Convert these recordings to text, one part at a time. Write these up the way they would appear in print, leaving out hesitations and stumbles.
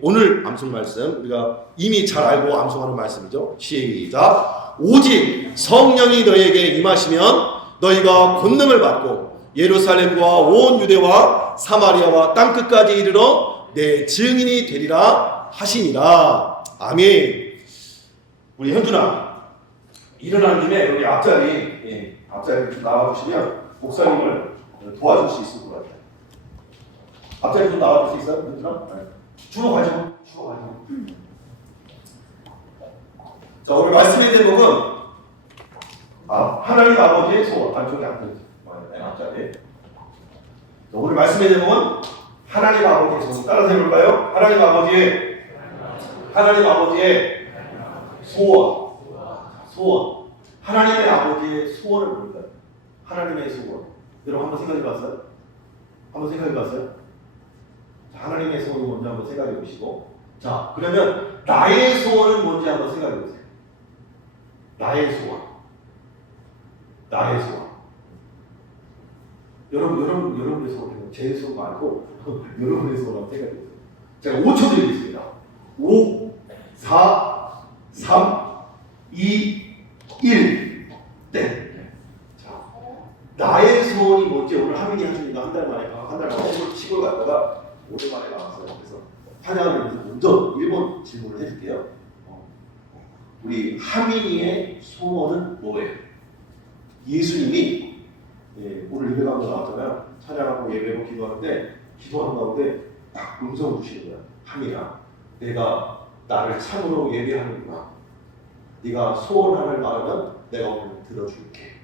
오늘 암송 말씀 우리가 이미 잘 알고 암송하는 말씀이죠. 시작. 오직 성령이 너희에게 임하시면 너희가 권능을 받고 예루살렘과 온 유대와 사마리아와 땅끝까지 이르러 내 증인이 되리라 하시니라. 아멘. 우리 현준아, 일어나는 김에 여기 앞자리 좀 나와주시면 목사님을 도와줄 수 있을 것 같아요. 앞자리 좀 나와줄 수 있어요, 현준아? 네. 주로 가지고. 자, 오늘 말씀의 제목은 하나님 아버지의 소원. 저기 앞자리. 오늘 말씀의 제목은 하나님 아버지의 소원. 따라서 해볼까요? 하나님 아버지의 소원. 하나님의 아버지의 소원을 뭘까요? 하나님의 소원. 여러분 한번 생각해봤어요? 하나님의 소원이 뭔지 한번 생각해보시고, 자, 그러면 나의 소원은 뭔지 한번 생각해보세요. 나의 소원. 여러분의 소원, 제 소원 말고 여러분의 소원 한번 생각해보세요. 제가 5초 드리겠습니다. 5, 4, 3, 2, 1. 네. 자, 나의 소원이 뭔지 오늘 하민이 하주니까 한 달 만에 시골 갔다가 오랜만에 나왔어요. 그래서 찬양하면서 먼저 1번 질문을 해줄게요. 우리 하민이의 소원은 뭐예요? 예수님이 오늘 예배 가운데 나왔잖아요. 찬양하고 예배하고 기도하는데 기도하는 가운데 딱 음성을 주시는 거야. 하민아, 내가 나를 참으로 예배하는구나. 네가 소원 하나를 말하면 내가 오늘 들어줄게.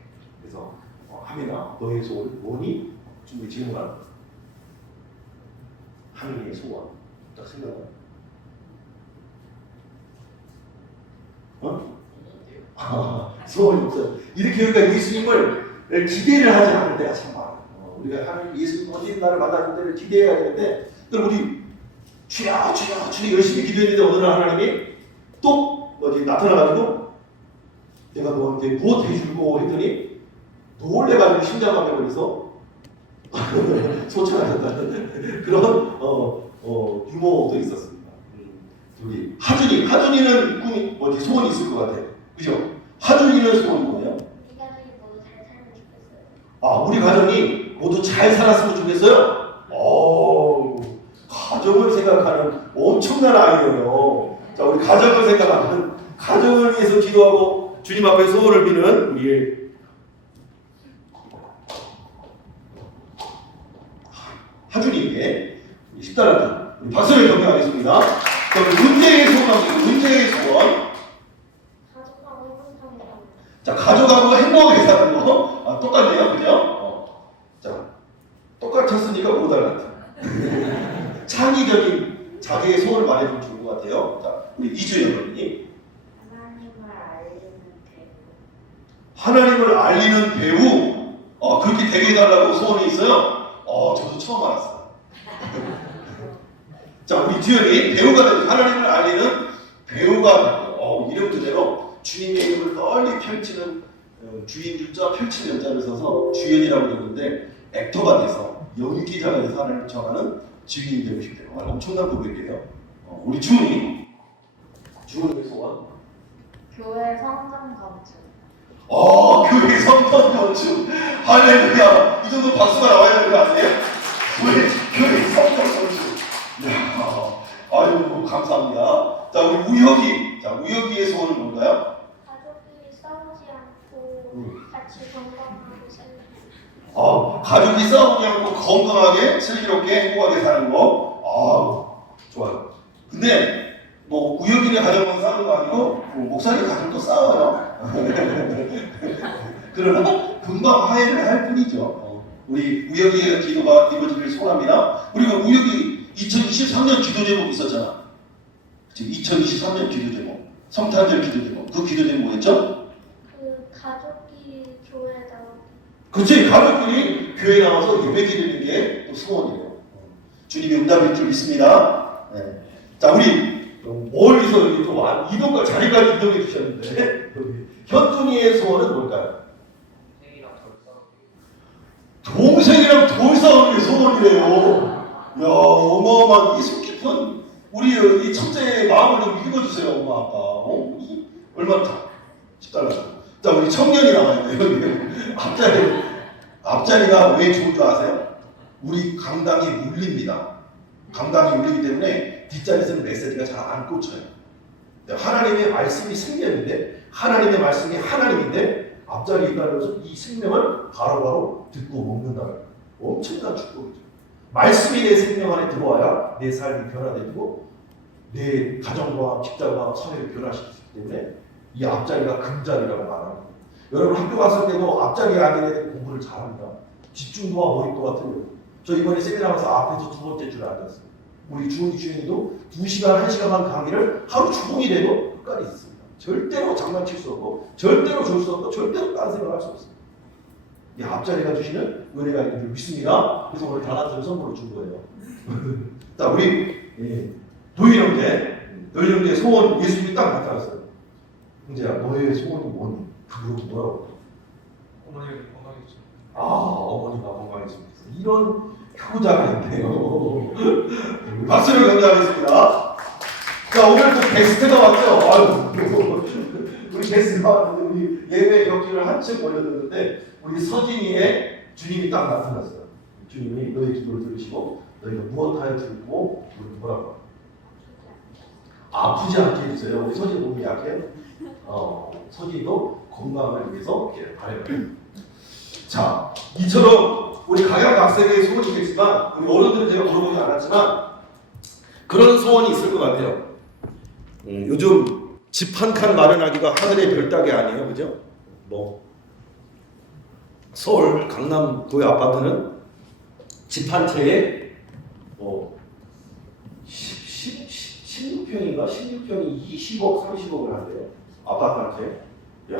그래서 하민아, 너의 소원 뭐니? 준비 질문하는 거야. 하민이의 소원. 딱 생각해. 소원이 없어요. 이렇게 우리가 예수님을 기대를 하지 않을 때가 참 많아요. 우리가 하나님 예수님 어디 나를 만나는 때를 기대해야 되는데, 그럼 우리 주여 열심히 기도했는데 어느 날 하나님이 또 나타나가지고 내가 너한테 무엇 해주고 했더니 놀래가지고 심장마비 걸려서 소천하셨다는 그런 유머도 있었습니다. 우리 하준이는 꿈이 뭐지? 소원이 있을 것 같아. 그죠? 하준이는 소원이 뭐예요? 우리 가정이 모두 잘 살았으면 좋겠어요? 가정을 생각하는 엄청난 아이예요. 자, 우리 가정을 생각하는, 가정을 위해서 기도하고 주님 앞에 소원을 비는 우리의 하준이에게 10달러트 박수를 경례하겠습니다. 그럼 문제의 소원. 자, 가족하고 행복하게 사는 거. 똑같네요. 그죠? 자, 똑같았으니까 5달러트. 창의적인 자기의 소원을 말해주면 좋을 것 같아요. 자, 우리 이주연 여러분이 하나님을 알리는 배우. 그렇게 되게 해달라고 소원이 있어요? 저도 처음 알았어요. 자, 우리 주연이 배우가 되고 하나님을 알리는 배우가 되고, 이름 그대로 주님의 이름을 널리 펼치는 주인 줄자 펼치는 연자를 써서 주연이라고 그러는데, 액터가 돼서 연기자가 돼서 하나님을 전하는 주인이 되고 싶대요. 엄청난 고백이에요. 우리 주은이의 소원. 교회 성전 건축. 교회 성전 건축. 할렐루야. 이 정도 박수가 나와야 되는 거 아세요? 교회 성전 건축. 아유, 감사합니다. 자, 우리 우혁이의 소원은 뭔가요? 가족이 싸우지 않고 같이 건강하게 살고. 가족이 싸우지 않고 건강하게, 슬기롭게, 행복하게 사는 거. 좋아요. 근데 우혁이네 가정만 싸우는 거 아니고 목사님 가정도 싸워요. 그러나 금방 화해를 할 뿐이죠. 우리 우혁이의 기도가 이루어지길 소원합니다. 우리가 우혁이 2023년 기도 제목 있었잖아. 2023년 기도 제목, 성탄절 기도 제목. 그 기도 제목 뭐였죠? 가족이 교회에 나오고. 그렇지, 가족들이 교회에 나와서 예배 드리는 게 또 소원이에요. 주님이 응답일 줄 믿습니다. 네. 자, 우리 멀리서 여기 또 이동과 자리까지 이동해 주셨는데, 현준이의 소원은 뭘까요? 동생이랑 돌 싸우는 게 소원이래요. 어마어마한 이속 깊은 우리 이 첫째의 마음을 좀 읽어주세요, 엄마 아빠. 얼마나 $10. 자, 우리 청년이 나와있네요. 앞자리가 왜 좋은 줄 아세요? 우리 강당이 울립니다. 강당이 울리기 때문에 뒷자리에서는 메시지가 잘 안 꽂혀요. 하나님의 말씀이 생명인데, 하나님의 말씀이 하나님인데, 앞자리에 있다는 것은 이 생명을 바로바로 듣고 먹는다는 엄청난 축복이죠. 말씀이 내 생명 안에 들어와야 내 삶이 변화되고 내 가정과 직장과 사회를 변화시키기 때문에 이 앞자리가 금자리라고 말합니다. 여러분 학교 갔을 때도 앞자리에 앉아야 되는 공부를 잘합니다. 집중도와 몰입도가 틀려요. 저 이번에 세미나 가서 앞에서 두 번째 줄에 앉았어요. 우리 주원이 주연이도 2시간, 1시간만 강의를 하루 주공이 돼도 끝까지 있습니다. 절대로 장난칠 수 없고 절대로 줄 수 없고 절대로 딴 생각할 수 없습니다. 이 앞자리가 주시는 은혜가 있는 줄 믿습니다. 그래서 오늘 달란트를 선물로 준 거예요. 자, 우리 도희 형제, 너희 형제 소원 예수님이 딱 나타났어요. 형제야, 너의 소원이 뭐니? 그분은 뭐라고? 어머니가 건강해지죠. 아, 어머니가 건강해집니다. 이런 효자가 있네요. 박수를 경례하겠습니다. 자, 오늘 또 게스트가 왔죠. 아유, 우리 게스트가 왔는데 우리 예배 격주를 한층 올려드렸는데 우리 서진이의 주님이 딱 나타났어요. 주님이 너희 기도를 들으시고 너희가 무엇하여 들고 우리 뭐라고? 아프지 않게 해주세요. 우리 서진 몸이 약해요. 서진이도 건강을 위해서 바랍니다. 자, 이처럼 우리 각양 각색의 소원이 있겠지만 우리 어른들은 제가 물어보지 않았지만 그런 소원이 있을 것 같아요. 요즘 집 한 칸 마련하기가 하늘의 별따기 아니에요, 그죠? 뭐 서울 강남 그 아파트는 집 한 채에 16평인가 16평이 20억, 30억을 한대요. 아파트 한 채. 야,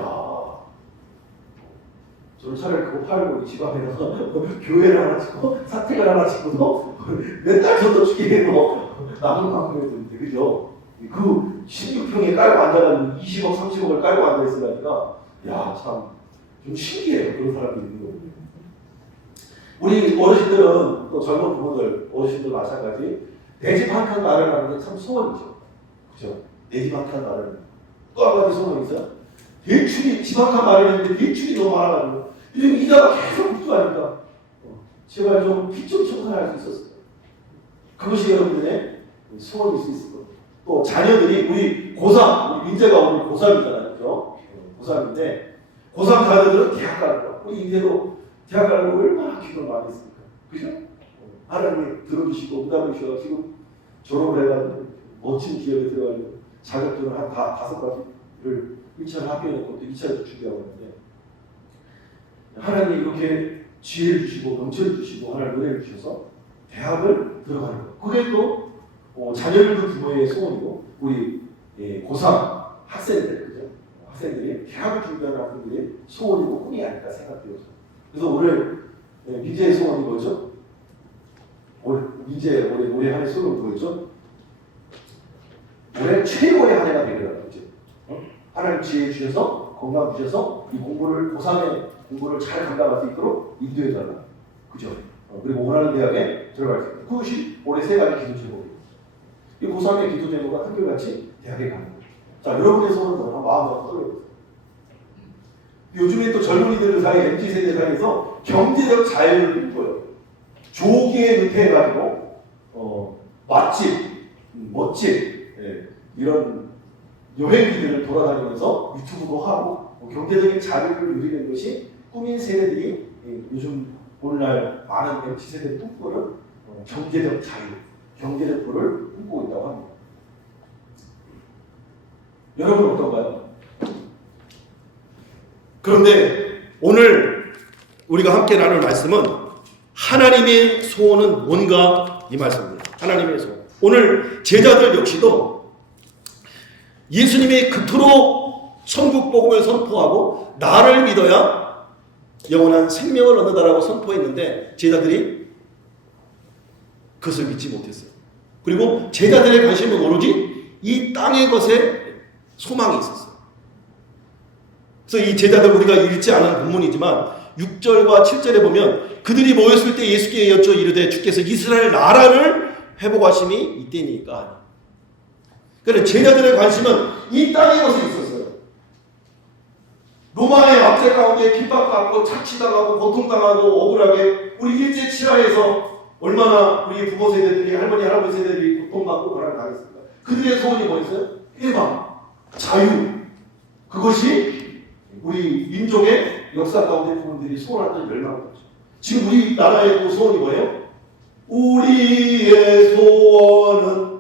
저는 차라리 그거 팔고 집앞에서 교회를 하나 짓고 사택을 하나 짓고서 맨날 저도 주게 해도 남은 만큼의 돈인데, 그죠? 그 16평에 깔고 앉아가지고 20억, 30억을 깔고 앉아있으니까 야, 참 좀 신기해요. 그런 사람들이 있는 거예요. 우리 어르신들은 또 젊은 부모들, 어르신들 마찬가지 내 집 한 칸 마련하는 게 참 소원이죠. 그죠? 내 집 한 칸 마련. 또 한 가지 소원이 있어요? 대출이, 집 한 칸 마련했는데 대출이 너무 많아가지고 요즘 이자가 계속 급증하니까 제발 좀 빚 좀 청산할 수 있었어요. 그것이 여러분들의 소원일 수 있을 거예요. 또 자녀들이 우리 고3, 우리 민재가 오늘 고3이잖아요. 그죠? 고3인데 고3 자녀들은 대학 가는 거야. 우리 인재도 대학 가는 거 얼마나 기도를 많이 했습니까? 그죠? 하나님이 들어주시고 응답해 주셔서 지금 졸업을 해가지고 멋진 기업에 들어가지고 자격증을 한 5가지를 1차를 합격했고 또 2차를 준비하고 있는데 하나님이 이렇게 지혜를 주시고 명철을 주시고 하나님 은혜를 주셔서 대학을 들어가는 거예요. 그게 또 자녀들도 부모의 소원이고 우리 고3 학생들, 그죠? 학생들이 대학을 준비하는 학생들이 소원이고 꿈이 아닐까 생각되어서 그래서 오늘 민재의 소원이 뭐죠? 민재 올해 한 해 소원이 뭐였죠? 올해 최고의 한 해가 되리라 그랬죠. 하나님 지혜 주셔서 건강 주셔서 이 공부를 고3의 공부를 잘 감당할 수 있도록 인도해 달라. 그죠? 그리고 원하는 대학에 들어갈 수 있도록. 그것이 올해 3가지 기도 제목이에요. 이 고3의 기도 제목은 한결같이 대학에 가는 거예요. 자, 여러분의 소원은 마음 잡고 떨어요. 요즘에 또 젊은이들 사이, MZ 세대 사이에서 경제적 자유를 입고요. 조기에 은퇴해가지고 맛집, 멋집 이런 여행지들을 돌아다니면서 유튜브도 하고 경제적인 자유를 누리는 것이 꿈인 세대들이 요즘 오늘날 많은 MZ 세대의 꿈꾸는 경제적 자유, 경제적 부를 꿈꾸고 있다고 합니다. 여러분은 어떤가요? 그런데 오늘 우리가 함께 나눌 말씀은 하나님의 소원은 뭔가 이 말씀입니다. 하나님의 소원. 오늘 제자들 역시도 예수님이 그토록 천국 복음을 선포하고 나를 믿어야 영원한 생명을 얻는다라고 선포했는데 제자들이 그것을 믿지 못했어요. 그리고 제자들의 관심은 오로지 이 땅의 것에 소망이 있었어요. 그래서 이 제자들 우리가 읽지 않은 본문이지만 6절과 7절에 보면 그들이 모였을 때 예수께 여쭈어 이르되 주께서 이스라엘 나라를 회복하심이 이때니까 그런데 제자들의 관심은 이 땅의 것에 있었어요. 로마의 압제 가운데 핍박받고 착취당하고 고통당하고 억울하게 우리 일제 치하에서 얼마나 우리 부모 세대들이 할머니 할아버지 세대들이 고통받고 고난을 당했습니다. 그들의 소원이 뭐였어요? 해방, 자유. 그것이 우리 민족의 역사 가운데 부분들이 소원하던 열망이었죠. 지금 우리 나라의 그 소원이 뭐예요? 우리의 소원은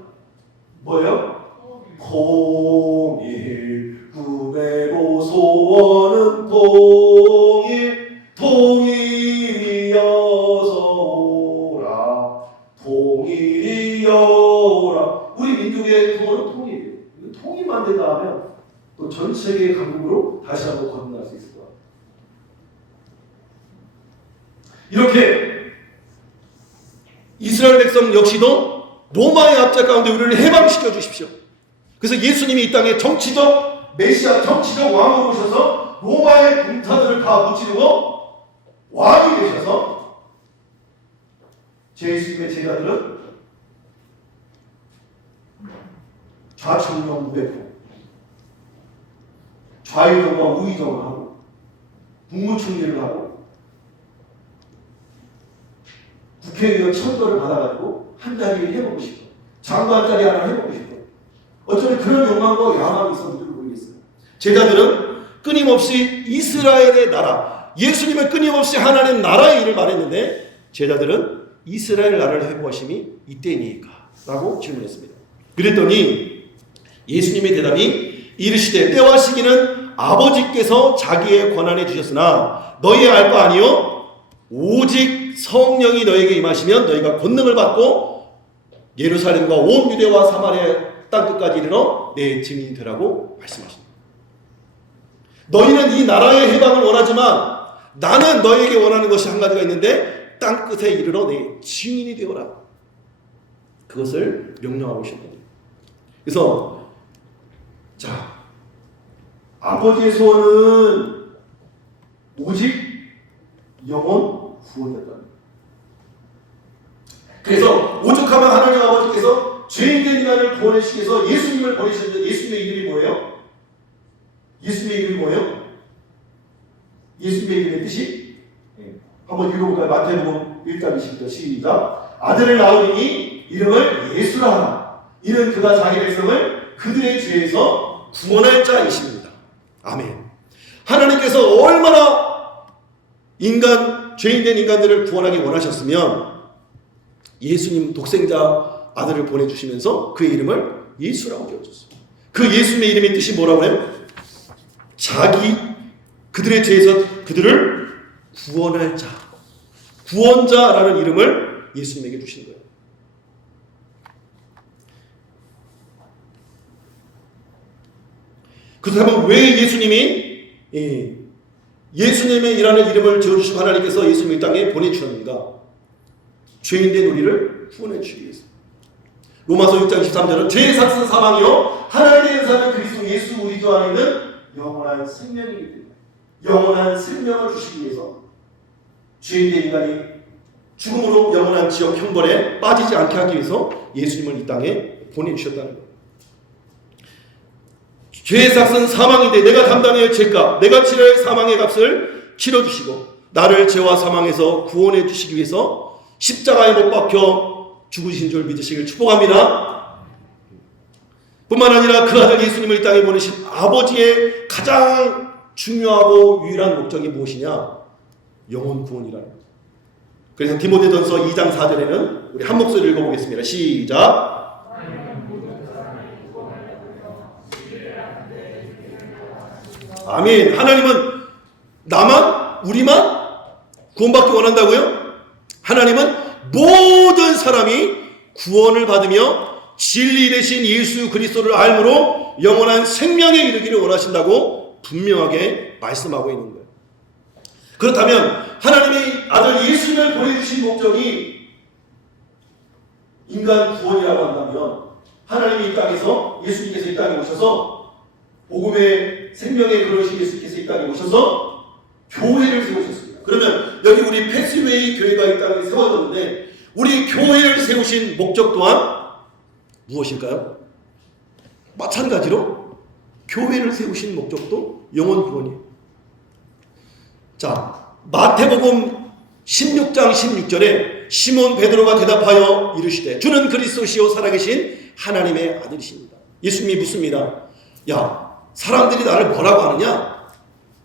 뭐예요? 통일. 구매로 소원은 통일. 통일이여서 오라. 통일이여라. 우리 민족의 소원은 통일이에요. 통일만 된다 하면 또 전 세계의 강국으로 다시 한번 건너갈 수 있을 것 같아요. 이렇게 이스라엘 백성 역시도 로마의 압제 가운데 우리를 해방시켜 주십시오. 그래서 예수님이 이 땅에 정치적 메시아, 정치적 왕으로 오셔서 로마의 군사들을 다 무찌르고 왕이 되셔서 예수님의 제자들은 좌청명 무배포, 좌의정과 우의정을 하고 국무총리를 하고 국회의원 천도를 받아가지고 한 자리를 해보고 싶어. 장관 한 자리 하나 해보고 싶어. 어쩌면 그런 욕망과 야망이 있었는지 모르겠어요. 제자들은 끊임없이 이스라엘의 나라, 예수님은 끊임없이 하나님 나라의 일을 말했는데 제자들은 이스라엘 나라를 회복하심이 이때니까? 라고 질문했습니다. 그랬더니 예수님의 대답이 이르시되 때와 시기는 아버지께서 자기의 권한에 주셨으나 너희 알 바 아니요 오직 성령이 너에게 임하시면 너희가 권능을 받고 예루살렘과 온 유대와 사마리아 땅끝까지 이르러 내 증인이 되라고 말씀하십니다. 너희는 이 나라의 해방을 원하지만 나는 너에게 원하는 것이 한 가지가 있는데 땅끝에 이르러 내 증인이 되어라. 그것을 명령하고 계십니다. 그래서 자, 아버지의 소원은 오직 영혼 구원이었다. 그래서 오죽하면 하나님 아버지께서 죄인된 인간을 구원해주시기 위해서 예수님을 보내셨는데 예수님의 이름이 뭐예요? 예수님의 이름이 뭐예요? 예수님의 이름의 뜻이? 한번 읽어볼까요? 마태복음 1장 20절 시작. 아들을 낳으리니 이름을 예수라 하라. 이는 그가 자기 백성을 그들의 죄에서 구원할 자이십니다. 아멘. 하나님께서 얼마나 죄인된 인간들을 구원하기 원하셨으면 예수님 독생자 아들을 보내주시면서 그의 이름을 예수라고 지어줬어요. 그 예수님의 이름의 뜻이 뭐라고 해요? 그들의 죄에서 그들을 구원할 자, 구원자라는 이름을 예수님에게 주신 거예요. 그렇다면 왜 예수님의 이라는 이름을 지어주시고 하나님께서 예수님을 이 땅에 보내주셨는가? 죄인된 우리를 구원해 주시기 위해서. 로마서 6장 23절은 죄의 삭은 사망이요 하나님의 은사는 그리스도 예수 우리 주 안에 있는 영원한 생명이기 때문에 영원한 생명을 주시기 위해서 죄인된 인간이 죽음으로 영원한 지옥 형벌에 빠지지 않게 하기 위해서 예수님을 이 땅에 보내주셨다는 거예요. 죄의 삭은 사망인데 내가 담당해야 할 죄값, 내가 치러야 할 사망의 값을 치러주시고 나를 죄와 사망에서 구원해 주시기 위해서 십자가에 못 박혀 죽으신 줄 믿으시길 축복합니다. 뿐만 아니라 그 아들 예수님을 이 땅에 보내신 아버지의 가장 중요하고 유일한 목적이 무엇이냐? 영혼 구원이라는 거예요. 그래서 디모데전서 2장 4절에는 우리 한 목소리 읽어보겠습니다. 시작. 아멘. 하나님은 우리만 구원받기 원한다고요? 하나님은 모든 사람이 구원을 받으며 진리 대신 예수 그리스도를 알므로 영원한 생명에 이르기를 원하신다고 분명하게 말씀하고 있는 거예요. 그렇다면 하나님이 아들 예수님을 보내주신 목적이 인간 구원이라고 한다면 하나님이 이 땅에서 예수님께서 이 땅에 오셔서 복음의 생명의 그러신 예수께서 이 땅에 오셔서 교회를 세우셨습니다. 그러면 여기 우리 패스웨이 교회가 이 땅에 세워졌는데 우리 교회를 세우신 목적 또한 무엇일까요? 마찬가지로 교회를 세우신 목적도 영혼 구원이에요. 자, 마태복음 16장 16절에 시몬 베드로가 대답하여 이르시되 주는 그리스도시요 살아계신 하나님의 아들이십니다. 예수님이 묻습니다. 야, 사람들이 나를 뭐라고 하느냐?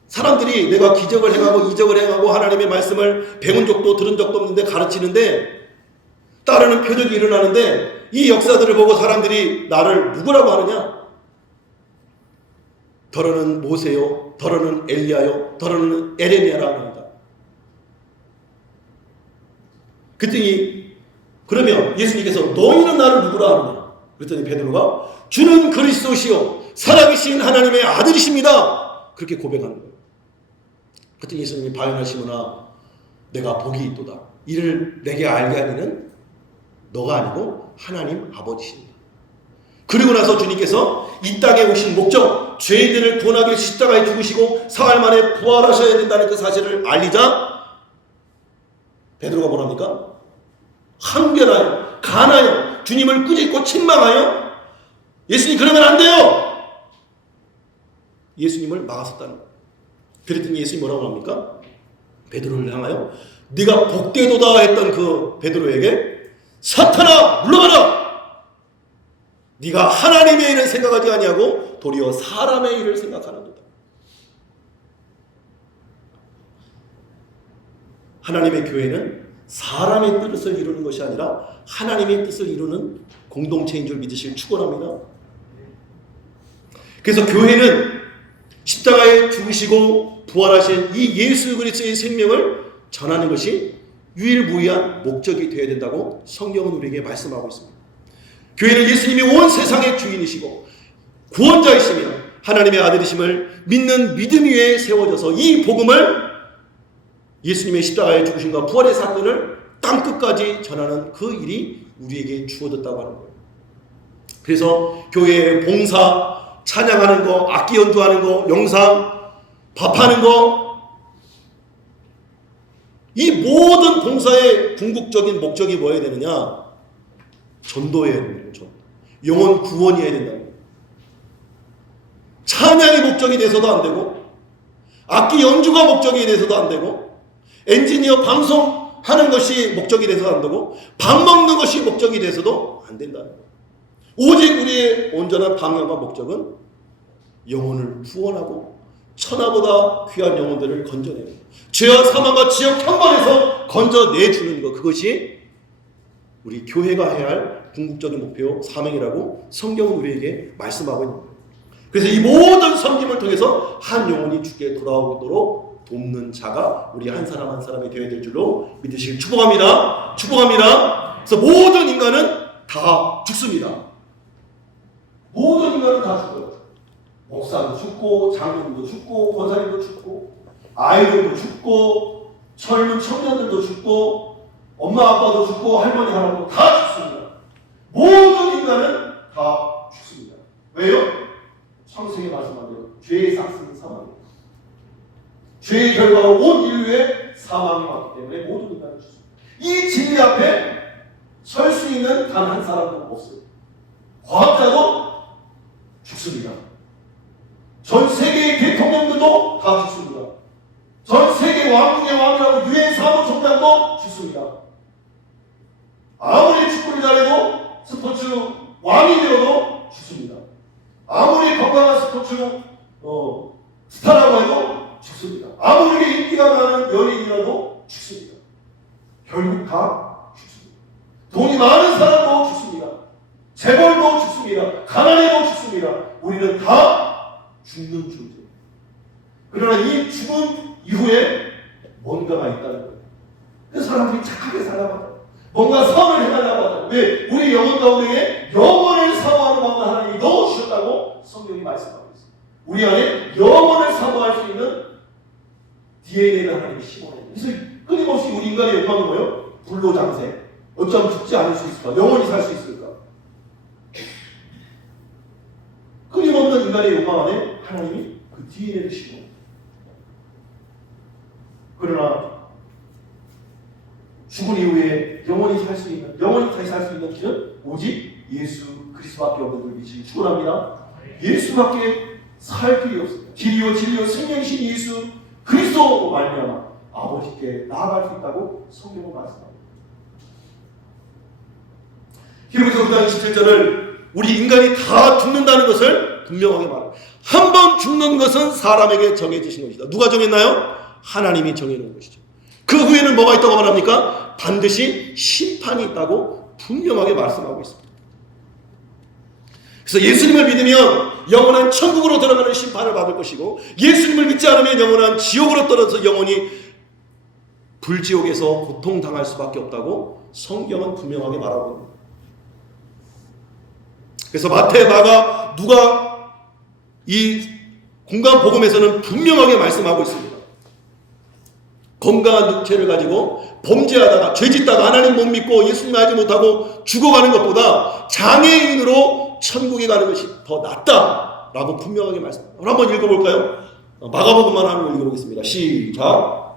사람들이 내가 기적을 행하고 이적을 행하고 하나님의 말씀을 배운 적도 들은 적도 없는데 가르치는데 따르는 표적이 일어나는데 이 역사들을 보고 사람들이 나를 누구라고 하느냐? 더러는 모세요, 더러는 엘리야요, 더러는 에레미야라고 합니다. 그랬더니 그러면 예수님께서 너희는 나를 누구라 하느냐? 그랬더니 베드로가 주는 그리스도시요 살아계신 하나님의 아들이십니다. 그렇게 고백하는 거예요. 그랬더니 예수님이 바요나 시몬아 내가 복이 있도다. 이를 내게 알게 하기는 너가 아니고 하나님 아버지십니다. 그리고 나서 주님께서 이 땅에 오신 목적, 죄인들을 구원하기 위해 십자가에 죽으시고 사흘 만에 부활하셔야 된다는 그 사실을 알리자 베드로가 뭐랍니까? 항변하여 간하여 주님을 꾸짖고 책망하여 예수님 그러면 안 돼요. 예수님을 막았었다는 거예요. 그랬더니 예수님이 뭐라고 합니까? 베드로를 향하여 네가 복되도다 했던 그 베드로에게 사탄아 물러가라. 네가 하나님의 일을 생각하지 아니하고 도리어 사람의 일을 생각하는도다. 하나님의 교회는 사람의 뜻을 이루는 것이 아니라 하나님의 뜻을 이루는 공동체인 줄 믿으실 축원합니다. 그래서 교회는 십자가에 죽으시고 부활하신 이 예수 그리스도의 생명을 전하는 것이 유일무이한 목적이 되어야 된다고 성경은 우리에게 말씀하고 있습니다. 교회는 예수님이 온 세상의 주인이시고 구원자이시며 하나님의 아들이심을 믿는 믿음 위에 세워져서 이 복음을 예수님의 십자가의 죽으심과 부활의 사건을 땅끝까지 전하는 그 일이 우리에게 주어졌다고 하는 거예요. 그래서 교회의 봉사, 찬양하는 거, 악기 연주하는 거, 영상, 밥하는 거, 이 모든 봉사의 궁극적인 목적이 뭐여야 되느냐? 전도해야 되는 거죠. 영혼 구원이어야 된다는 거예요. 찬양이 목적이 돼서도 안 되고, 악기 연주가 목적이 돼서도 안 되고, 엔지니어 방송하는 것이 목적이 돼서도 안 되고, 밥 먹는 것이 목적이 돼서도 안 된다는 거예요. 오직 우리의 온전한 방향과 목적은 영혼을 구원하고 천하보다 귀한 영혼들을 건져내는 것, 죄와 사망과 지옥 형벌에서 건져내주는 것, 그것이 우리 교회가 해야 할 궁극적인 목표, 사명이라고 성경은 우리에게 말씀하고 있는 거예요. 그래서 이 모든 섬김을 통해서 한 영혼이 주께 돌아오도록 돕는 자가 우리 한 사람 한 사람이 되어야 될 줄로 믿으시길 축복합니다. 축복합니다. 그래서 모든 인간은 다 죽습니다. 모든 인간은 다 죽어요. 목사도 죽고, 장로님도 죽고, 권사님도 죽고, 아이들도 죽고, 젊은 청년들도 죽고, 엄마 아빠도 죽고, 할머니 할아버지도 다 죽습니다. 모든 인간은 다 죽습니다. 왜요? 창세기 말씀한 대로 죄의 싹스는 사망입니다. 죄의 결과로 온 인류의 사망이 왔기 때문에 모든 인간은 죽습니다. 이 진리 앞에 설 수 있는 단 한 사람도 없어요. 과학자도 죽습니다. 전 세계의 대통령들도 다 죽습니다. 전 세계 왕국의 왕이라고 유엔 사무총장도 죽습니다. 아무리 축구를 잘해도 스포츠 왕이 되어도 죽습니다. 아무리 건강한 스포츠 스타라고 해도 죽습니다. 아무리 인기가 많은 연예인이라도 죽습니다. 결국 다 죽습니다. 돈이 많은 사람도 죽습니다. 재벌도 죽습니다. 가난해도 죽습니다. 우리는 다 죽는 존재. 그러나 이 죽음 이후에 뭔가가 있다는 거예요. 그래서 사람들이 착하게 살아가고 뭔가 선을 행하려고 하죠. 왜? 우리 영혼 가운데에 영원을 사모하는 마음을 하나님이 넣어주셨다고 성경이 말씀하고 있습니다. 우리 안에 영원을 사모할 수 있는 DNA를 하나님이 심어내요. 그래서 끊임없이 우리 인간의 욕망은 뭐예요? 불로장생. 어쩌면 죽지 않을 수 있을까? 영원히 살 수 있을까? 끊임없는 인간의 욕망 안에 하나님이 그 DNA를 심어. 그러나 죽은 이후에 영원히 다시 살 수 있는 길은 오직 예수 그리스도밖에 없는 줄 믿으시기 축원합니다. 예수밖에 살 길이 없습니다. 길이요 진리요 생명이신 예수 그리스도 말미암아 아버지께 나아갈 수 있다고 성경은 말씀합니다. 히브리서 9장 27절을 우리 인간이 다 죽는다는 것을 분명하게 말합니다. 한 번 죽는 것은 사람에게 정해지신 것이다. 누가 정했나요? 하나님이 정해놓은 것이죠. 그 후에는 뭐가 있다고 말합니까? 반드시 심판이 있다고 분명하게 말씀하고 있습니다. 그래서 예수님을 믿으면 영원한 천국으로 들어가는 심판을 받을 것이고, 예수님을 믿지 않으면 영원한 지옥으로 떨어져서 영원히 불지옥에서 고통당할 수밖에 없다고 성경은 분명하게 말하고 있습니다. 그래서 마태, 마가, 누가 이 공간 복음에서는 분명하게 말씀하고 있습니다. 건강한 육체를 가지고 범죄하다가 죄짓다가 하나님 못 믿고 예수님 알지 못하고 죽어가는 것보다 장애인으로 천국에 가는 것이 더 낫다라고 분명하게 말씀합니다. 한번 읽어볼까요? 마가복음만 한번 읽어보겠습니다. 시작.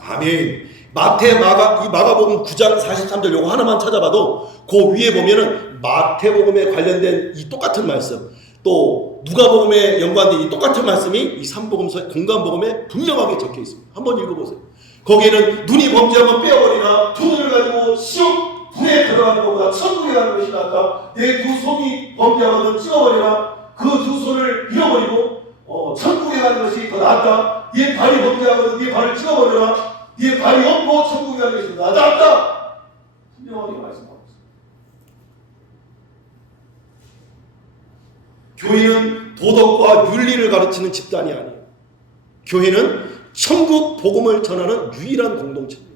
아멘. 마태, 마가, 이 마가복음 9장 43절 요거 하나만 찾아봐도 그 위에 보면은 마태복음에 관련된 이 똑같은 말씀, 또 누가복음에 연관된 이 똑같은 말씀이 이 삼복음서 공간복음에 분명하게 적혀 있습니다. 한번 읽어보세요. 거기에는 눈이 범죄하면 빼어버리나 두 눈을 가지고 시험 불에 들어가는 것보다 천국에 가는 것이 낫다. 내 두 손이 범죄하면 찍어버리나 그 두 손을 잃어버리고 천국에 가는 것이 더 낫다. 네 발이 범죄하면 네 발을 찍어버리나 네 발이 없고 천국에 가는 것이 더 낫다. 분명하게 말씀하고 있습니다. 교회는 도덕과 윤리를 가르치는 집단이 아니에요. 교회는 천국 복음을 전하는 유일한 공동체입니다.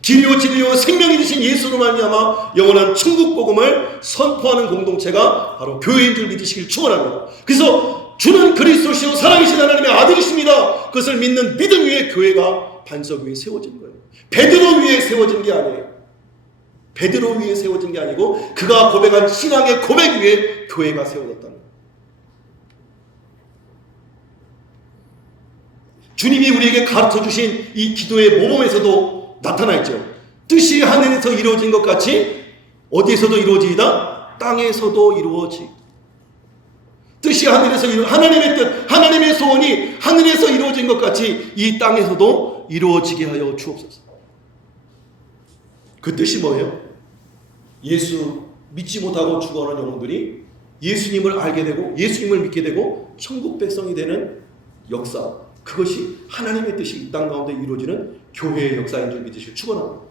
길이요 진리요 생명이 되신 예수로 말미암아 영원한 천국 복음을 선포하는 공동체가 바로 교회인 줄 믿으시길 축원합니다. 그래서 주는 그리스도시요 살아계신 하나님의 아들이십니다. 그것을 믿는 믿음 위에 교회가 반석 위에 세워진 거예요. 베드로 위에 세워진 게 아니에요. 베드로 위에 세워진 게 아니고 그가 고백한 신앙의 고백 위에 교회가 세워졌다는 거예요. 주님이 우리에게 가르쳐주신 이 기도의 모범에서도 나타나 있죠. 뜻이 하늘에서 이루어진 것 같이 어디에서도 이루어지이다? 땅에서도 이루어지. 뜻이 하늘에서 하나님의 뜻, 하나님의 소원이 하늘에서 이루어진 것 같이 이 땅에서도 이루어지게 하여 주옵소서. 그 뜻이 뭐예요? 예수 믿지 못하고 죽어가는 영혼들이 예수님을 알게 되고 예수님을 믿게 되고 천국 백성이 되는 역사, 그것이 하나님의 뜻이 이 땅 가운데 이루어지는 교회의 역사인 줄 믿으시길 축원합니다.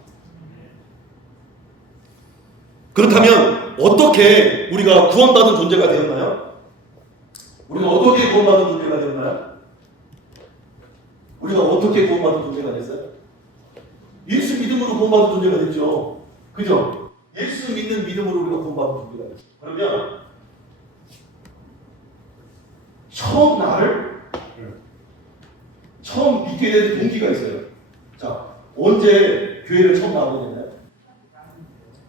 그렇다면 어떻게 우리가 구원받은 존재가 되었나요? 우리가 어떻게 구원받은 존재가 되었나요? 우리가 어떻게 구원받은 존재가 됐어요? 예수 믿음으로 구원받은 존재가 됐죠. 그죠? 예수 믿는 믿음으로 우리가 구원받은 존재가 됐어요. 그러면 처음 믿게 된 동기가 있어요. 자, 언제 교회를 처음 나오게 됐나요?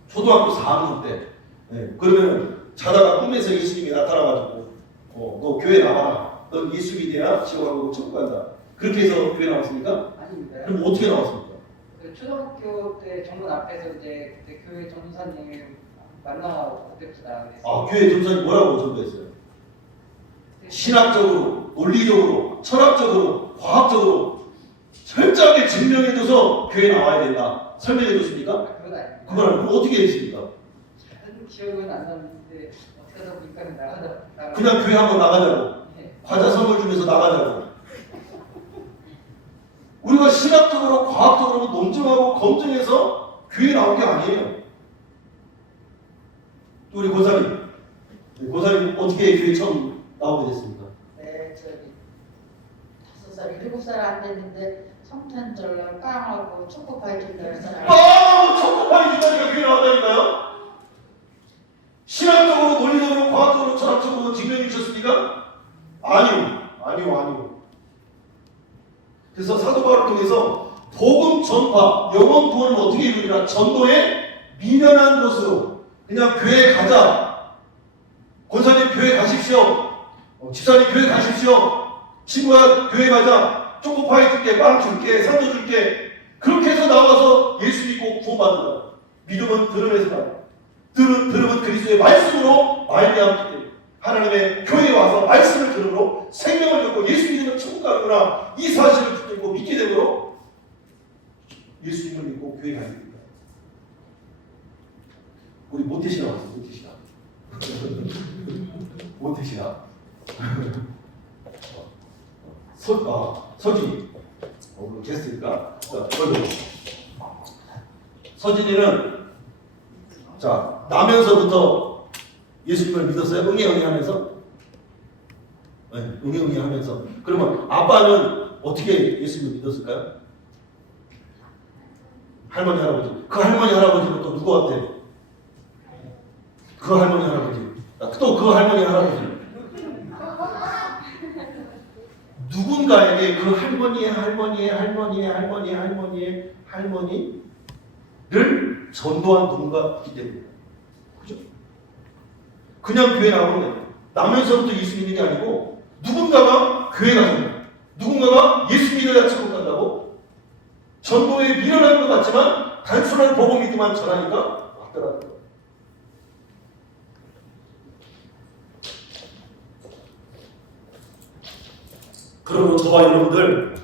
초등학교 4학년 때. 네. 그러면 자다가 꿈에서 예수님이 나타나가지고 너 교회 나와라. 넌 예수 믿어야 지옥하고 천국 간다. 그렇게 해서 교회 나왔습니까? 아닙니다. 그럼 어떻게 나왔습니까? 그 초등학교 때 정문 앞에서 이제 그때 교회 전도사님 만나고 그때부터 나가게 됐어요. 아, 교회 전도사님 뭐라고 전도했어요? 신학적으로, 논리적으로, 철학적으로, 과학적으로 철저하게 증명해줘서 교회 나와야 된다. 설명해줬습니까? 그건 아니에요. 그건 어떻게 했습니까? 다른 기억은 안 나는데 어떻게 하다 보니까 나가다. 그냥 교회 한번 나가자고. 네. 과자 선물 주면서 나가자고. 우리가 신학적으로, 과학적으로 논증하고 검증해서 교회 나온 게 아니에요. 또 우리 고사님 어떻게 교회 처음 나오게 됐습니까? 네, 저기 5살, 7살 안 됐는데 성탄절날 빵하고 초코파이 준다고 해서 초코파이 주다니까 교회 나왔다니까요? 신학적으로, 논리적으로, 과학적으로, 철학적으로 증명해 주셨습니까? 아니요. 그래서 사도 바울을 통해서 복음 전파, 영혼 구원을 어떻게 이루느냐? 전도에 미련한 것으로 그냥 교회 가자. 권사님 교회 가십시오. 집사님 교회 가십시오. 친구야 교회 가자. 초코파이 줄게, 빵 줄게, 산도 줄게. 그렇게 해서 나와서 예수 믿고 구원받는다. 믿음은 들음에서 나와. 들음은 그리스도의 말씀으로 말미암기 때문에 하나님의 교회에 와서 말씀을 들음으로 생명을 듣고 예수 믿으면 천국 가는구나 이 사실을 붙들고 믿게 되므로 예수님을 믿고 교회 가게 됩니다. 우리 모태신앙 왔어요. 모태신앙. 서진이 오늘 게스트니까 서진이는 자 나면서부터 예수님을 믿었어요? 응애응애하면서? 네, 응애응애하면서. 그러면 아빠는 어떻게 예수님을 믿었을까요? 할머니 할아버지. 그 할머니 할아버지는 또 누구한테? 그 할머니 할아버지. 또 그 할머니 할아버지. 누군가에게 그 할머니를 전도한 누군가 있기 때문에. 그죠? 그냥 교회 나오는 나면서부터 예수 믿는 게 아니고 누군가가 교회 가는 누군가가 예수 믿어야 천국 간다고 전도에 미련한 것 같지만 단순한 복음 믿기만 전하니까 왔더라고요. 그러므로 저와 여러분들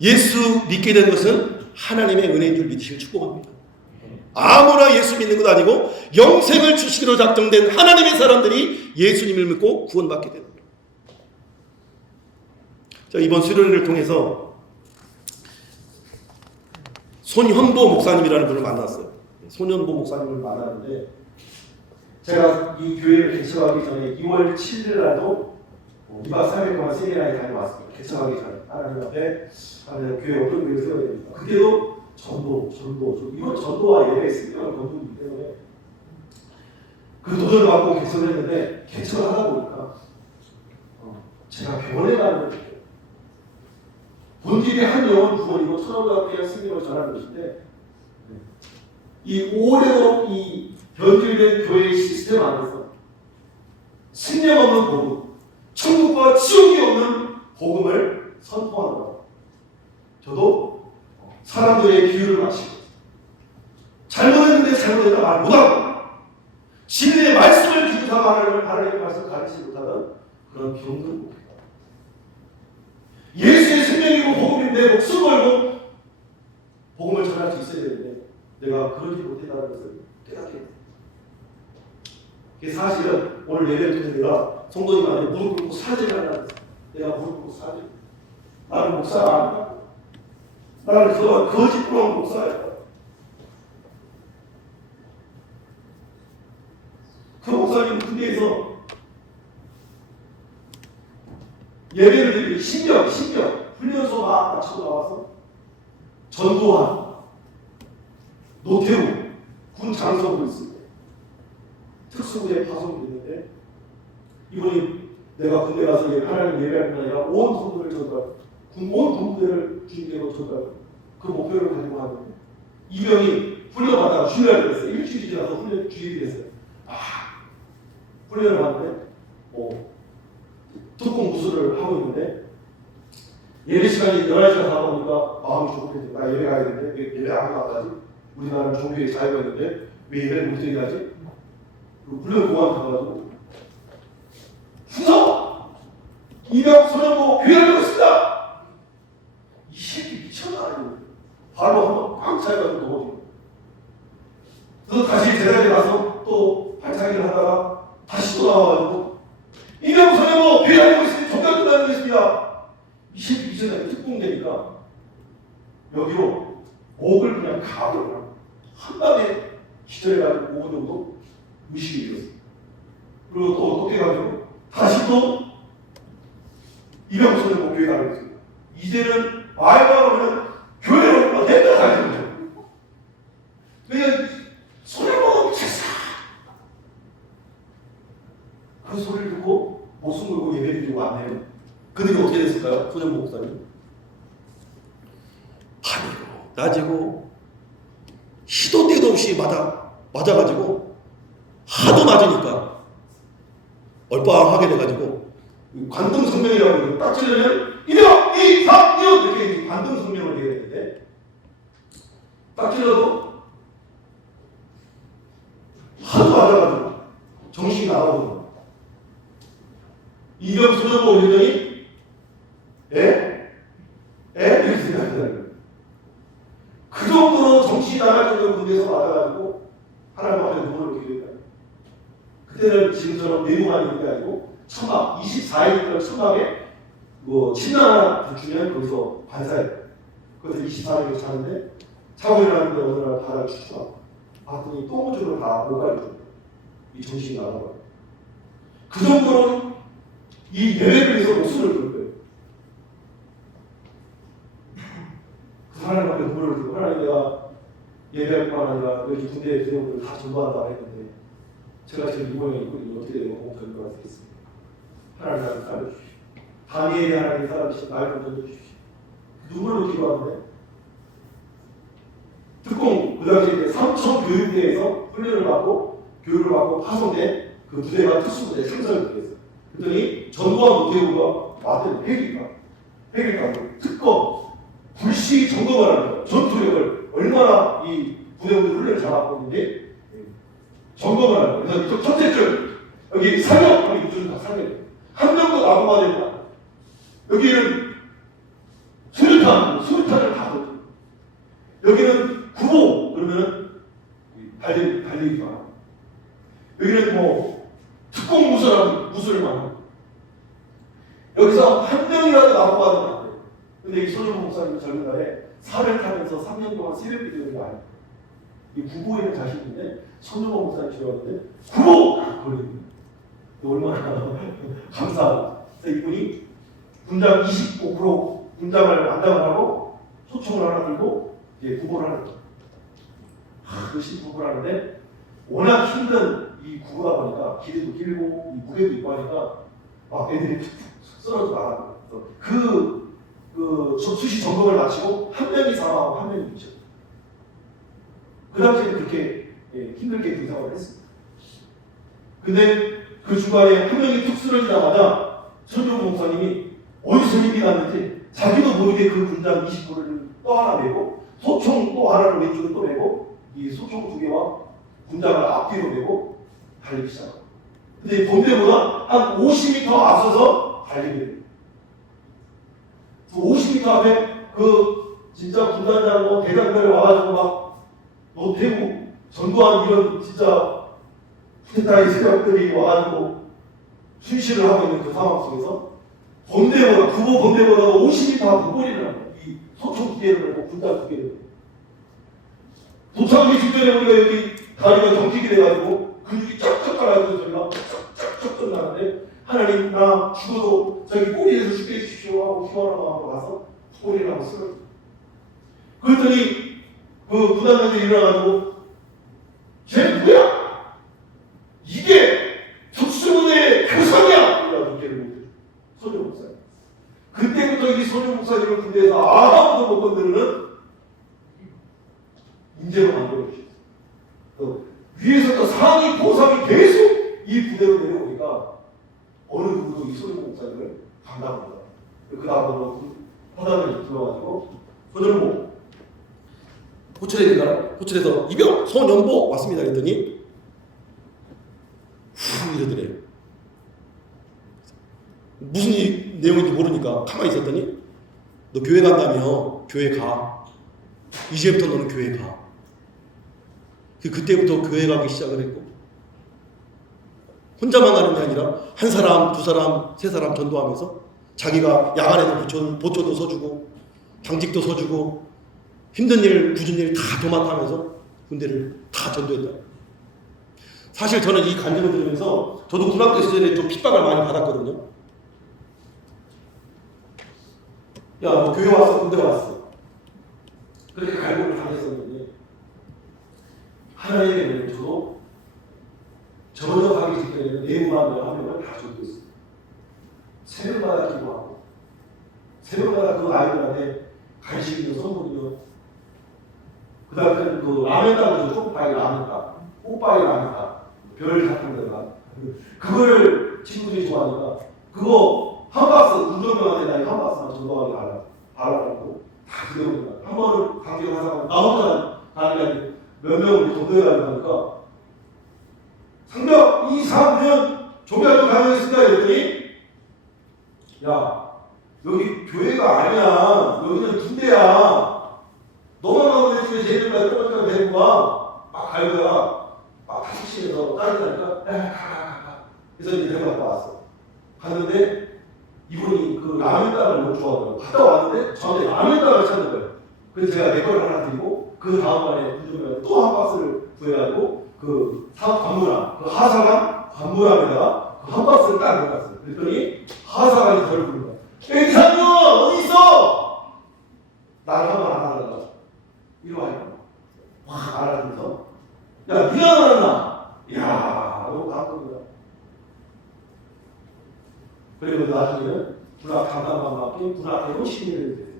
예수 믿게 된 것은 하나님의 은혜인 줄 믿으시길 축복합니다. 아무나 예수 믿는 것 아니고 영생을 주시기로 작정된 하나님의 사람들이 예수님을 믿고 구원받게 됩니다. 자, 이번 수련회를 통해서 손현보 목사님이라는 분을 만났어요. 손현보 목사님을 만났는데 제가 이 교회를 개척하기 전에 2월 7일 날도 2박 3일 동안 세미나에 다녀왔습니다. 개척하기 전에 하나님 앞에 교회 어떤 교회를 세워야 됩니까? 그때도 전도 이번 전도와 예배의 승리를 거두기 때문에 그 도전을 받고 개척을 했는데 개척을 하다 보니까 제가 병원에 가는 거예요. 본질이 한 영혼 구원이고 천원과 승리를 전하는 것인데 이 오래도록 이 변질된 교회의 시스템 안에서 생명 없는 복음, 천국과 지옥이 없는 복음을 선포하더라고요. 저도 사람들의 기회를 마치고 잘못했는데 잘못했다 말 못하고 진리의 말씀을 기준삼아 하나님의 말씀을 가르치지 못하던 그런 병든 목회다. 예수의 생명이고 복음인데 목숨 걸고 복음을 전할 수 있어야 되는데 내가 그러지 못했다는 것을 깨닫게 됩니다. 사실은 오늘 예배를 통해서 내가 성도님한테 무릎 꿇고 사죄를 하려고 했어요. 내가 무릎 꿇고 사죄. 나는 목사가 아니다. 나는 그동안 거짓부러운 목사였다. 그 목사님 군대에서 예배를 드리고 신병 훈련소 막 마치고 나와서 전도한 노태우 군 장성으로 있습니다. 특수부에 파송이 됐는데 이분이 내가 군대 가서 하나님 예배할 게 아니라 온 성도를 전도하고 온 군대를 주님께로 전도하고 그 목표를 가지고 하는데 이병이 훈련받다가 주일날 됐어요. 일주일이 지나서 훈련 주일이 됐어요. 훈련을 하는데 특공 무술을 하고 있는데 예배 시간이 11시가 다 보니까 마음이 조급해져. 나 예배 가야 되는데 왜 예배 아무도 안 가지? 우리나라는 종교의 자유가 있는데 왜 예배를 못 드리게 하지? 훈련 공항에 가가지고 충성! 이병 소년보 교회를 했습니다! 이 새끼 미쳤나? 발로 한번 꽉 차여가지고 넘어지고 그래서 다시 제자리에 가서 또 발차기를 하다가 다시 또 나와가지고 이병 소년보 교회를 했으니 종교 끝나는 것입니다. 이 새끼 미쳤나? 특공되니까 여기로 목을 그냥 가버려요. 한 방에 기절해가지고 5분 정도 의식이 잃었어요. 그리고 또 어떻게 가지고 다시 또 이병선을 교회 가는 거죠. 이제는 말만 하면 교회로 됐다 가는 거죠. 그냥 손에 먹으면 찼어. 그 소리를 듣고 목숨 걸고 예배 드리고 왔네요. 그들이 어떻게 됐을까요? 손현보 목사님. 밤이고 낮이고 시도 때도 없이 맞아가지고 하도 맞으니까 얼빵하게 돼가지고 관동성명이라고 딱 찌르면 1억 2, 3, 1억 이렇게 관동성명을 해야 되는데 딱 찔러도 하도 맞아가지고 정신이 나가거든요. 이병 소년보 올리더니 이렇게 생각하더라고요. 그 정도로 정신이 나갈 정도로 군대에서 맞아가지고 하나님 앞에 눈을 놓게 됐다. 그때는 지금처럼 내무만 있는 게 아니고 천막 24일 천막에 뭐 침낭 하나 주면 거기서 반사해요. 그래서 24일을 자는데 자고 일어났는데 어느 날 바닥을 추측하고 봤더니 똥오줌을 다 모가지고 이 정신이 나간 거예요. 그 정도로 이 예배를 위해서 목숨을 걸 거예요. 그 하나님 앞에 눈물을 들고 하나님 내가 예배할 뿐만 아니라 여기 군대의 부대원들을 다 전도한다고 했는데 제가 지금 이 모양이 있거든요. 어떻게 되면 공복할 것 같겠습니까? 하나님 나를 살려주십시오. 다니엘의 하나님 살아주신 나를 좀 던져주십시오. 누구를 기도하는데 특공 그 당시에 3천 교육대에서 훈련을 받고 교육을 받고 파송된 그 부대가 특수부대 생산부대였어요. 그랬더니 전두환 노태우가 왔더니 핵일가 특검 불시 점검을 하는 거예요. 전투력을 얼마나 이 부대원들 훈련을 잘하고 있는데 점검을 하는 거예요. 그래서 첫째 줄 여기 사격 우리 무슨 다 사격 한 명도 나고가 됩니다. 여기는 수류탄을 다 던져. 여기는 구보 그러면은 달리기만 하고 여기는 뭐 특공 무술을 하고 여기서 한 명이라도 나고가 되면 안 돼요. 근데 이 손흥민 목사님 젊은 날에 사를 타면서 3년 동안 새벽 기도를 많이 해요. 이 구보에는 자신인데 손흥민 목사님 좋아하는데 구보! 걸리는 얼마나 감사하고 그래서 이분이 군장 25% 군장을 안당을 하고 소총을 하나 들고 이제 구보를 하는 거예요. 열심히 구보를 하는데 워낙 힘든 이 구보다 보니까 길이도 길고 이 무게도 있고 하니까 막 애들이 툭툭 쓰러져 나가는 거예요. 그 수시 점검을 마치고 한 명이 사망하고 한 명이 미쳐. 그 당시에는 그렇게 힘들게 등장을 했습니다. 근데 그 중간에 한 명이 툭 쓰러지자마자 손정 목사님이 어디서 힘이 났는지 자기도 모르게 그 군장 20%를 또 하나 메고 소총 또 하나를 왼쪽에 또 메고 이 소총 2개와 군장을 앞뒤로 메고 달리기 시작합니다. 근데 본대보다 한 50m 앞서서 달리게 됩니다. 50m 앞에 그 진짜 군단장 뭐 대장들이 와가지고 막 노태우 전두환 이런 진짜 쿠데타의 세력들이 와가지고 순시를 하고 있는 그 상황 속에서 구보 본대보다 50m 앞으로 꼬리를 합니다. 이 소총 2개를 내고 군장 2개를 도착하기 직전에 우리가 여기 다리가 경직이 돼가지고 근육이 쫙쫙 깔아가지고 저희가 쫙쫙쫙 나는데 하나님 나 죽어도 저기 꼬리에서 죽게 해주십시오 하고 희망하는 마음으로 가서 꼬리를 하고 쓰러져. 그랬더니 그 부단장들이 일어나가지고 쟤 누구야? 이게 특수부대의 교상이야! 이라고 걔를 못해요. 손정 목사님. 그때부터 이 손정 목사님을 군대에서 아무도 못 건드리는 인재로 만들어주셨어요. 위에서 또 상위 보상이 계속 이 부대로 내려오니까 어느 누구도 이 손정 목사님을 감당합니다. 그 다음으로 허당을 들어가지고 손정보 호출해서 이병 손연보 왔습니다 그랬더니 후 이러더래요. 무슨 내용인지 모르니까 가만히 있었더니 너 교회 간다며 교회 가. 이제부터 너는 교회 가. 그때부터 교회 가기 시작을 했고 혼자만 가는 게 아니라 한 사람, 두 사람, 세 사람 전도하면서 자기가 야간에도 보초도 서주고 당직도 서주고 힘든 일, 굳은 일 다 도맡아하면서 군대를 다 전도했다. 사실 저는 이 간증을 들으면서 저도 군학교 시절에 좀 핍박을 많이 받았거든요. 야, 너 교회 왔어? 군대 왔어? 그렇게 갈고를 당했었는데 하나님의 은혜로 저도 전혀 가기 직전에는 내부만 한 명을 다 전도했어요. 새벽마다 기도하고 새벽마다 그 아이들한테 간식 있는 선물이요. 그 다음에 그 라면 따고 쪽파이 라면 따, 오빠이 라면 따, 별 같은 데가 그걸 친구들이 좋아하니까 그거 한 박스 우정병한테 나이 한 박스만 전도하게 알아가지고 다 그대로 한 번을 강제로 하다가 나 혼자 가니까 몇 명을 전도해가지고 하니까 상병 2, 3년 조교학교 다니겠습니다 이랬더니 야 여기 교회가 아니야 여기는 군대야 너만 가면 되지 왜 쟤들까지 똑같이 데리고 와막 가요다가 막 다식실에서 따르다니까 가 그래서 이제 데리고 갔다 왔어 갔는데 이분이 그 라면땅을 너무 좋아하더라고 갔다 왔는데 저한테 라면땅을 찾는 거예요 그래서 제가 내 거를 하나 드리고 그 다음번에 또 한 박스를 구해가지고 그 관무랑 그 하사관 관무랑에다가 그 한 박스를 딱 넣어놨어요 그랬더니 하사관이 저를 부른 거야 이상규 어디 있어? 나를 한번 안 알아봐 이리 와 확 알아주면서 야 네가 안 알았나? 이야 너무 감동이다 그리고 나중에는 군악 강남관학교 군악회로 신인을 됐어요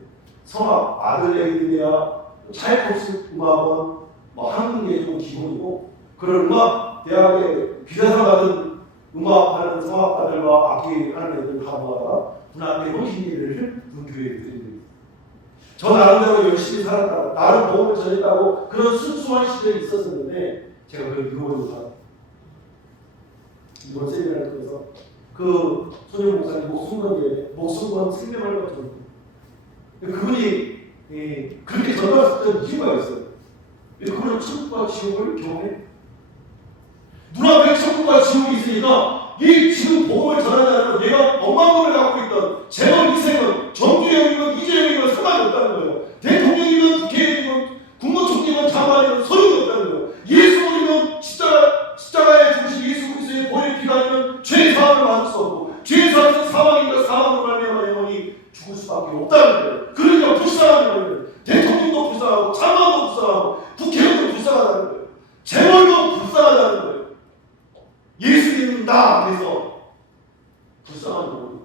성악 아들내미들이야 차이콥스 음악원 뭐 한국예술은 기본이고 그런 음악 대학에 비자상 받은 음악하는 성악가들과 악기하는 애들 다 모아다가 군악회로 신인을 군교회에 드립니다. 저 나름대로 열심히 살았다 나름 도움을 전했다고 그런 순수한 시절이 있었었는데 제가 그걸 잃어버리고 살았어요. 이번 세미나를 통해서 그 손영 목사님 목숨 건 생명을 가지고 그분이 그렇게 전달했던 이유가 있어요. 그분은 천국과 지옥을 경험해. 눈앞에 천국과 지옥이 있으니까 이 지금 복음을 전하자는 얘가 억만금을 갖고 있던 재벌 이생은 정주영이건 이재영이건 상관이 없다는 거예요. 대통령이건 국회의원이건 국무총리건 장관이건 소용이 없다는 거예요. 예수님은 십자가에 죽으신 예수 그리스도의 보혈 피가 아니면 죄의 사함을 받을 수 없고 죄의 사함은 사망이니까 사망으로 말미암아 영원히 죽을 수밖에 없다는 거예요. 그러니까 불쌍한 거예요. 대통령도 불쌍하고 장관도 불쌍하고 국회의원도 불쌍하다는 거예요. 재벌도 불쌍하다는 거예요. 예수님은 나 앞에서 불쌍한 영혼이다.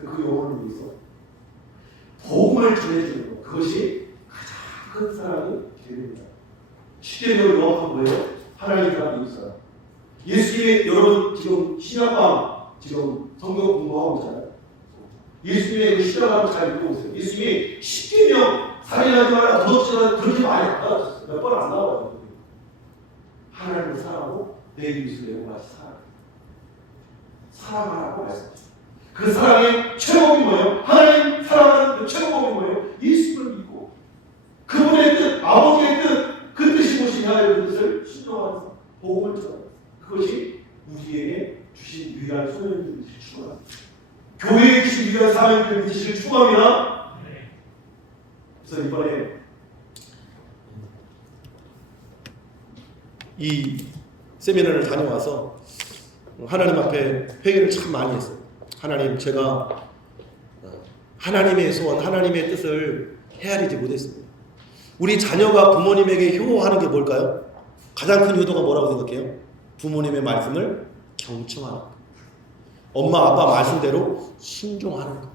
그 영혼을 위해서 복음을 전해주는 것 그것이 가장 큰 사랑이 됩니다. 쉽게 배우는 영어가 뭐예요? 하나님 사랑, 미국 사랑. 예수님의 여러분 지금 신약방 지금 성경 공부하고 있잖아요. 예수님의 그 신약방을 잘 읽고 오세요. 예수님이 10계명 살인하지 마라, 도덕질 하지 그렇게 많이 안 나왔어요. 몇 번 안 나와요. 하나님을 사랑하고 내 이웃을 내 몸같이 사랑하라고 말씀하셨어요. 그 사랑의 최고봉이 뭐예요? 하나님 사랑하는 그 최고봉이 뭐예요? 예수를 믿고 그분의 뜻, 아버지의 뜻, 그 뜻이 무엇이냐 이런 뜻을 순종하면서 복음을 전하는 그것이 우리에게 주신 유일한 소명을 추구합니다. 교회에 주신 유일한 사명을 믿으실 추구합니다. 그래서 이번에 이 세미나를 다녀와서 하나님 앞에 회개를 참 많이 했어요. 하나님, 제가 하나님의 소원, 하나님의 뜻을 헤아리지 못했습니다. 우리 자녀가 부모님에게 효하는 게 뭘까요? 가장 큰 효도가 뭐라고 생각해요? 부모님의 말씀을 경청하는 것. 엄마, 아빠 말씀대로 순종하는 것.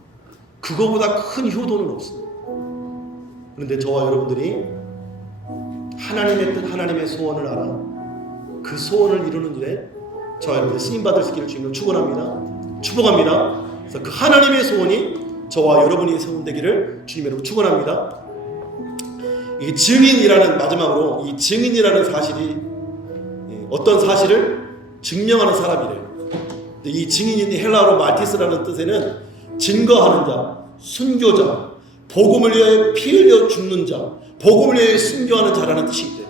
그거보다 큰 효도는 없습니다. 그런데 저와 여러분들이 하나님의 뜻, 하나님의 소원을 알아 그 소원을 이루는 일에 저와 여러분들 쓰임받을 수 있기를 주님으로 축원합니다. 축복합니다. 그래서 그 하나님의 소원이 저와 여러분이 세운되기를 주님으로 축원합니다. 이 증인이라는 마지막으로 이 증인이라는 사실이 어떤 사실을 증명하는 사람이래요. 이 증인이 헬라어로 말티스라는 뜻에는 증거하는 자, 순교자, 복음을 위해 피 흘려 죽는 자, 복음을 위해 순교하는 자라는 뜻이 있대요.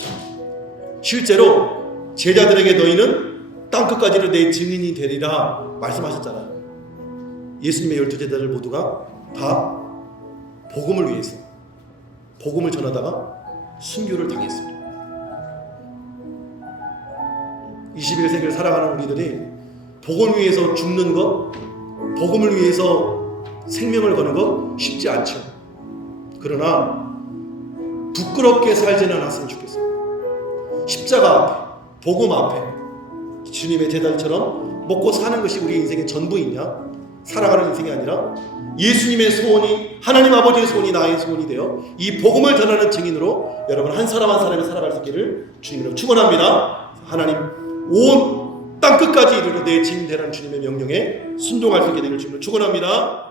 실제로 제자들에게 너희는 땅끝까지를 내 증인이 되리라 말씀하셨잖아요. 예수님의 12제자들 모두가 다 복음을 위해서 복음을 전하다가 순교를 당했습니다. 21세기를 살아가는 우리들이 복음을 위해서 죽는 것, 복음을 위해서 생명을 거는 것 쉽지 않죠. 그러나 부끄럽게 살지는 않았으면 좋겠어요. 십자가 앞에, 복음 앞에 주님의 제자들처럼 먹고 사는 것이 우리 인생의 전부이냐? 살아가는 인생이 아니라 예수님의 소원이, 하나님 아버지의 소원이 나의 소원이 되어 이 복음을 전하는 증인으로 여러분 한 사람 한 사람이 살아갈 수 있기를 주님으로 축원합니다. 하나님 온 땅 끝까지 이르러 내 짐 되라는 주님의 명령에 순종할 수 있게 되길 주님을 축원합니다.